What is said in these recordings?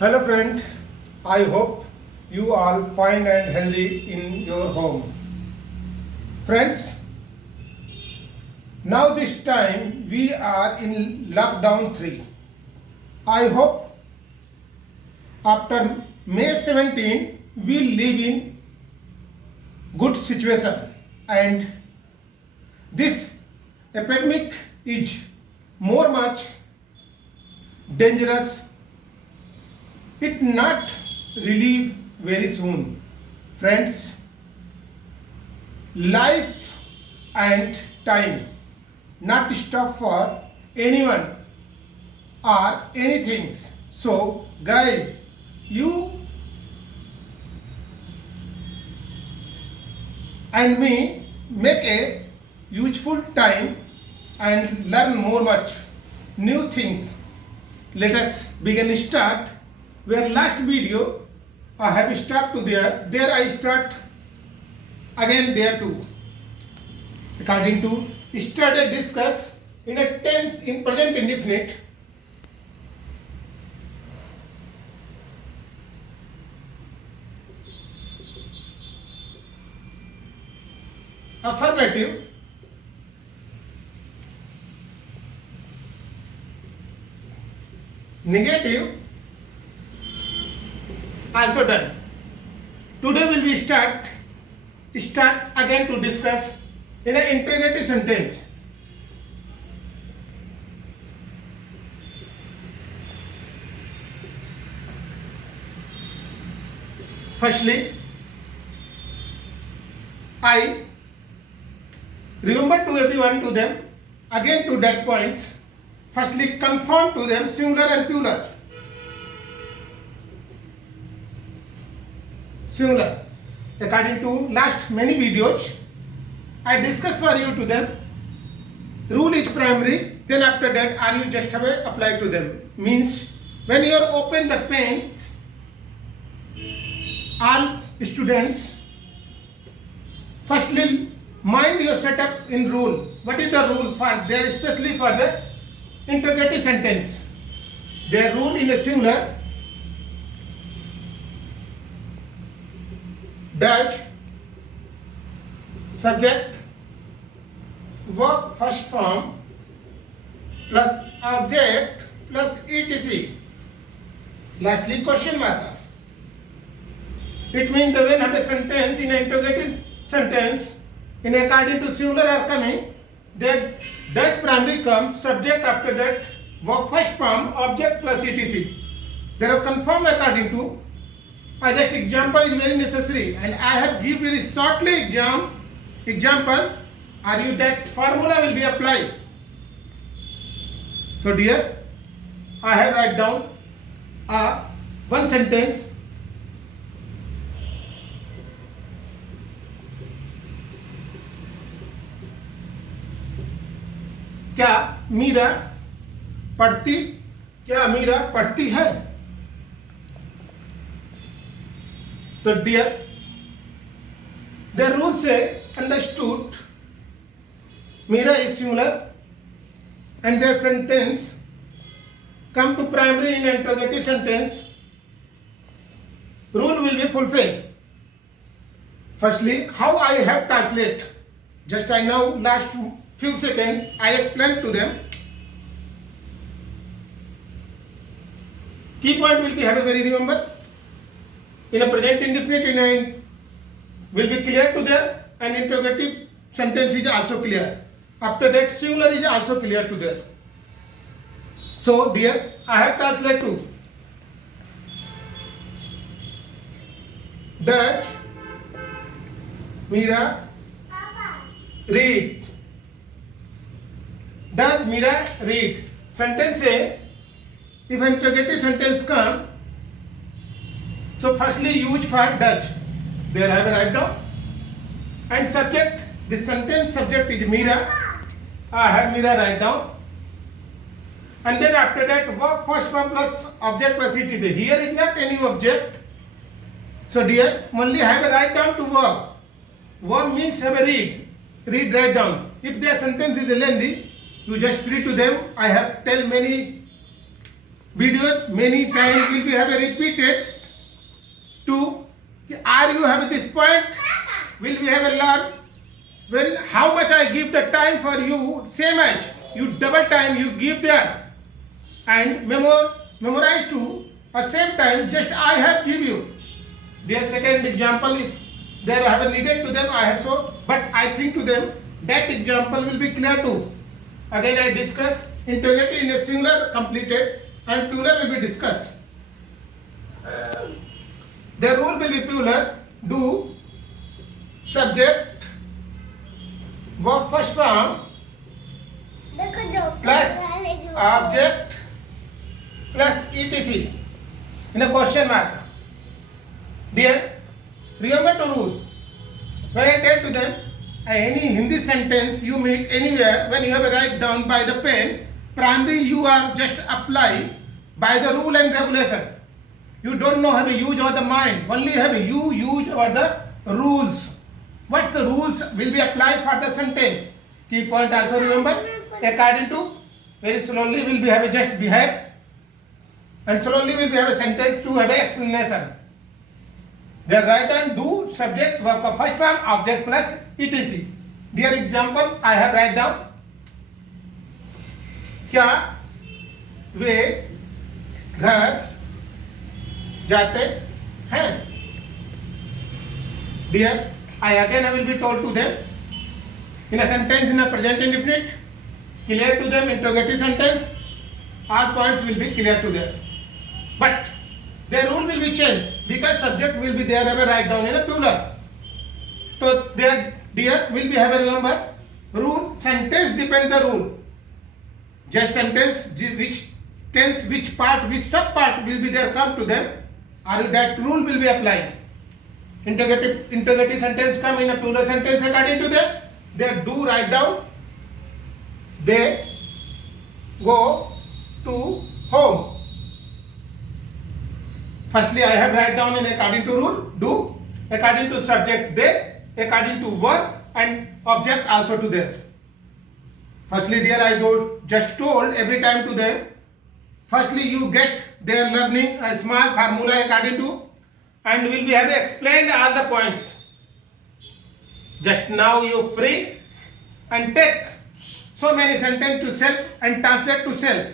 Hello friend, I hope you all fine and healthy in your home. Friends, now this time we are in lockdown 3. I hope after May 17 we live in good situation and this epidemic is more much dangerous. It not relieve very soon. Friends, life and time not stop for anyone or anything. So guys, you and me make a useful time and learn more much new things. Let us begin start where last video I have start to there I start again there too. According to started discuss in a tense in present indefinite. Affirmative, negative, also done. Today will be start again to discuss in an interrogative sentence. Firstly, I remember to everyone to them again to that points. Firstly, confirm to them singular and plural. Singular. According to last many videos, I discussed for you to them. Rule is primary. Then after that, are you just have apply to them. Means when you open the pen, all students firstly mind your setup in rule. What is the rule for there, especially for the interrogative sentence? Their rule in a singular. Dutch subject verb first form plus object plus etc. Lastly, question mark. It means the when a sentence in an interrogative sentence in according to singular are coming, then Dutch primary comes, subject after that, verb first form, object plus etc. They are confirmed according to. I just example is very necessary and I have give very shortly example. Are you that formula will be applied? So dear, I have write down one sentence. क्या मीरा पढ़ती है? So dear, the rule say understood. Meera is singular, and their sentence come to primary in interrogative sentence. Rule will be fulfilled. Firstly, how I have calculate. Just I now last few seconds I explained to them. Key point will be have a very remember. In a present indefinite will be clear to them and interrogative sentence is also clear. After that singular is also clear to them. So dear, I have translated to Dutch Meera read. Dutch Meera read. Sentence say if interrogative sentence come. So firstly use for Dutch. There I have write down. And subject, the sentence subject is Meera. I have Meera write down. And then after that verb first form plus object plus it is there. Here is not any object. So dear, only have a write down to verb. Verb means have a read. Read write down. If their sentence is lengthy, you just free to them. I have tell many videos many times will be have repeated to are you have this point will be have a learn when how much I give the time for you same as you double time you give there and memorize to at same time just I have give you. Their second example if there I have needed to them I have so but I think to them that example will be clear too. Again I discuss interrogative in a singular completed and plural will be discussed. The rule will be plural do subject verb first form plus object plus etc in a question mark. Dear, remember to rule. When I tell to them any Hindi sentence you meet anywhere when you have a write down by the pen, primarily you are just apply by the rule and regulation. You don't know have a use over the mind. Only have a you use over the rules. What the rules will be applied for the sentence. Key point also remember. According to very slowly will be have a just behave and slowly will be have a sentence to have a explanation. They write down do subject verb का first form object plus etc. Dear example I have write down क्या वे घर जाते हैं. Dear I again I will be told to them in a sentence in a present indefinite clear to them interrogative sentence all points will be clear to them but their rule will be changed because subject will be there have a write down in a plural. So their dear will be have a remember rule sentence depend the rule. Just sentence which tense which part which sub part will be there come to them or that rule will be applied. Interrogative sentence come in a plural sentence according to them. They do write down. They go to home. Firstly, I have write down in according to rule, do, according to subject they, according to verb and object also to there. Firstly, dear, I just told every time to them. Firstly, you get their learning a small formula according to and will be have explained all the points. Just now you free and take so many sentences to self and translate to self.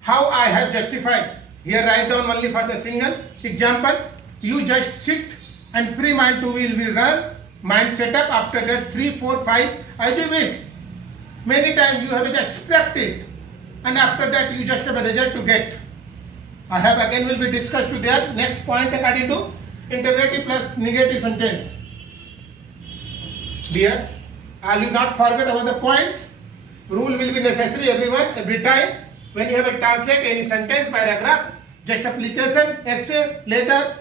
How I have justified. Here write down only for the single example. You just sit and free mind to will be run. Mind set up after that 3, 4, 5 as you wish. Many times you have just practice and after that you just have a result to get. I have again will be discussed to their next point according to interrogative plus negative sentence. Dear, I will not forget about the points. Rule will be necessary everyone every time. When you have a translate any sentence, paragraph, just application, essay, letter,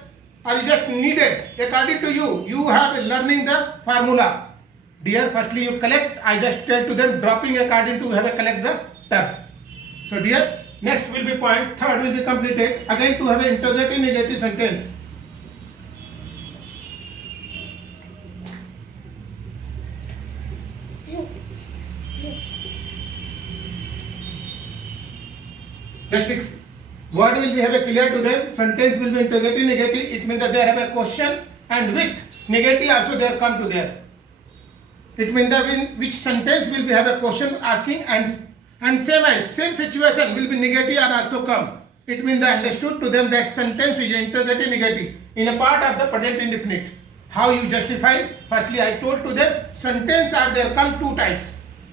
or you just needed according to you. You have learning the formula. Dear, firstly you collect. I just tell to them dropping according to have a collect the tab. So dear, next will be point. Third will be completed. Again to have an interrogative negative sentence. Just fix. Word will be have a clear to them. Sentence will be interrogative negative. It means that they have a question and with negative also they come to there. It means that which sentence will be have a question asking and same situation will be negative or also come. It means they understood to them that sentence is interrogative negative in a part of the present indefinite. How you justify? Firstly I told to them sentence are there come two types.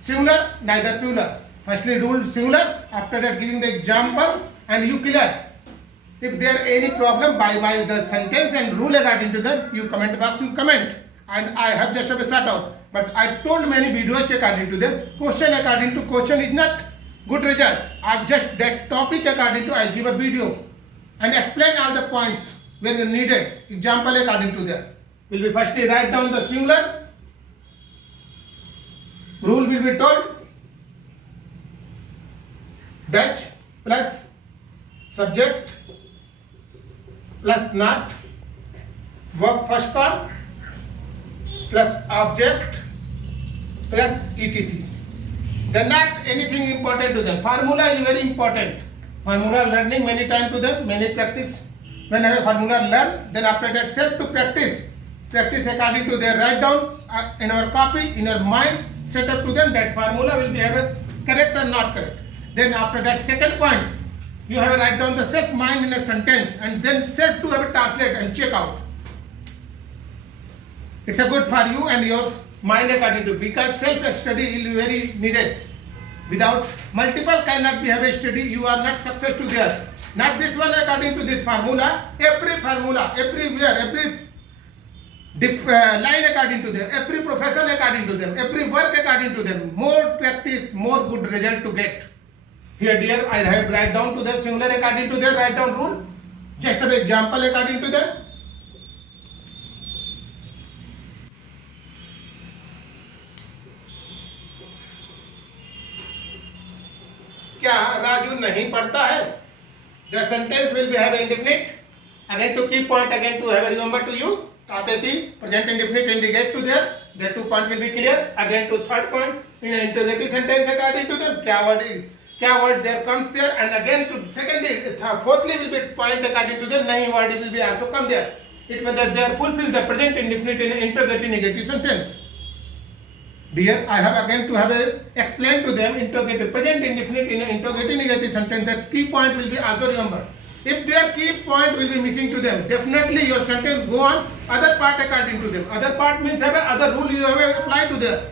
Singular, neither plural. Firstly rule singular, after that giving the example and you clear. If there any problem by the sentence and rule according to them, you comment box you comment and I have just a sort out. But I told many videos according to them, question according to question is not good result. I just that topic according to I give a video and explain all the points when needed. Example according to them. Will be firstly write down the singular. Rule will be told. Dutch plus subject plus not verb first form plus object plus etc. Then not anything important to them. Formula is very important. Formula learning many times to them, many practice. When I have formula learn, then after that self to practice. Practice according to their write down in our copy, in our mind, set up to them that formula will be ever correct or not correct. Then after that second point, you have to write down the self mind in a sentence and then self to have a translate and check out. It's a good for you and your mind according to, because self study is very needed. Without multiple cannot be have a study, you are not success to there. Not this one according to this formula, everywhere, every line according to them, every profession according to them, every work according to them. More practice, more good result to get. Here dear, I have write down to them similar according to their write down rule. Just an example according to them. क्या राजू नहीं पढ़ता है? The sentence will be have indefinite. Again to key point, again to have remember to you. Tatati, present indefinite indicate to there. The 2 point will be clear. Again to third point, in an interrogative sentence according to them. क्या word there comes there, and again to secondly, fourthly will be point according to them. Nahi word will be also come there. It means that they are fulfill the present indefinite in an interrogative negative sentence. Dear, I have again to have explain to them interrogative present indefinite in an interrogative negative sentence. That key point will be also remember. If their key point will be missing to them, definitely your sentence go on other part according to them. Other part means have other rule you have applied to them.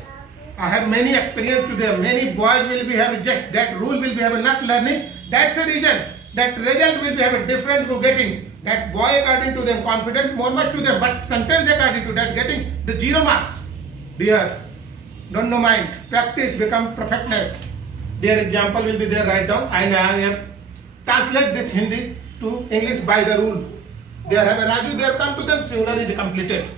I have many experience to them. Many boys will be having just that rule will be having not learning. That's the reason. That result will be having different to getting. That boy according to them confident more much to them, but sentence according to that getting the 0 marks. Dear, don't know mind. Practice become perfectness. Their example will be there write down, and I have translate this Hindi to English by the rule. There have a Raju, there come to them, singular is completed.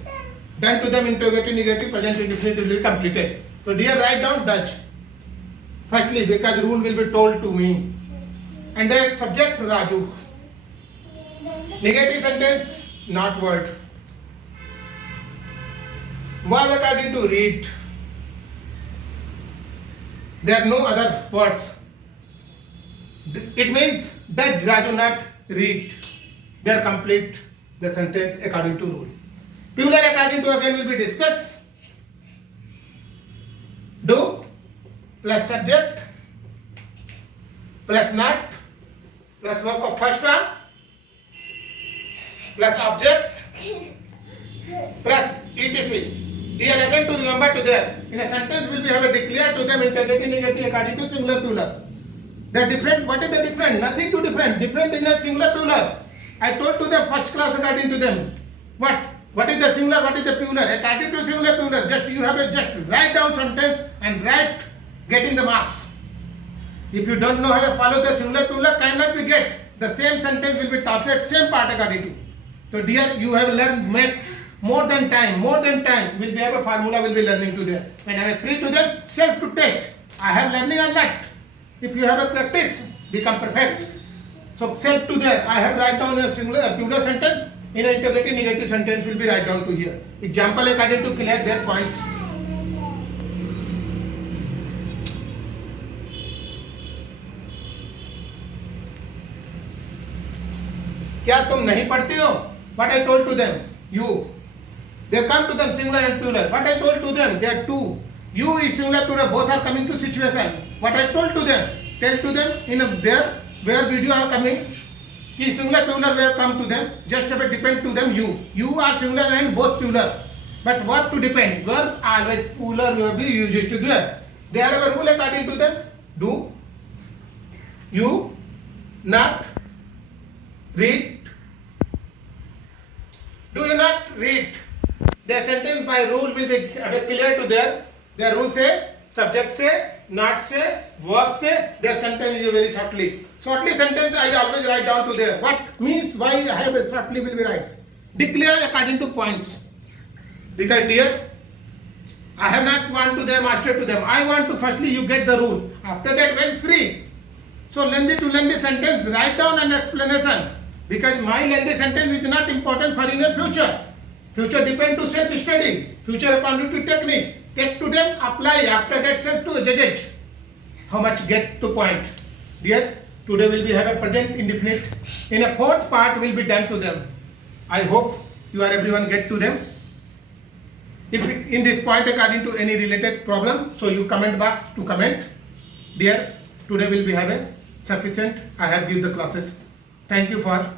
Then to them interrogative, negative, present indefinite will be completed. So dear write down Dutch. Firstly, because rule will be told to me. And then subject Raju. Negative sentence, not word. Was according to read. There are no other words. It means does Raju not read? They are complete the sentence according to rule. Plural according to again will be discussed. Do plus subject plus not plus verb of first form plus object plus etc. Here again to remember to there. In a sentence will be have a declare to them interrogative negative according to singular plural. The different, what is the different? Nothing to different. Different in a singular plural. I told to them first class according to them. What is the singular? What is the plural? According to singular plural, just you have a just write down sentence and write getting the marks. If you don't know how to follow the singular plural, cannot be get. The same sentence will be translated same part according to. So dear, you have learned make more than time will be have a formula will be learning to there. When I am free to them, self to test. I have learning or not. If you have a practice, become perfect. So self to there, I have write down a singular plural sentence. In an interrogative negative sentence will be write down to here. Example according to clear their points. क्या तुम नहीं पढ़ते हो? What I told to them, you. They come to them singular and plural. What I told to them, there are two. You is singular plural. Both are coming to situation. What I told to them, tell to them in there where video are coming. Ki singular plural where come to them. Just a bit depend to them. You are singular and both plural. But what to depend? Verb always plural will be used to there. They have a rule according to them. Do. You. Not. Read. Do you not read? Their sentence by rule will be clear to their rule say, subject say, not say, verb say, their sentence is very shortly. Shortly sentence I always write down to there. What means why I have a shortly will be right. Declare according to points. Because dear, I have not want to them, master to them. I want to firstly you get the rule. After that when free. So lengthy to lengthy sentence, write down an explanation. Because my lengthy sentence is not important for in the future. Future depend to self-study. Future according to technique. Take to them, apply. After that self to judge. How much get to point. Dear, Today will be have a present indefinite. In a fourth part will be done to them. I hope you are everyone get to them. If in this point according to any related problem, so you comment box to comment. Dear, today will be have a sufficient. I have give the classes. Thank you for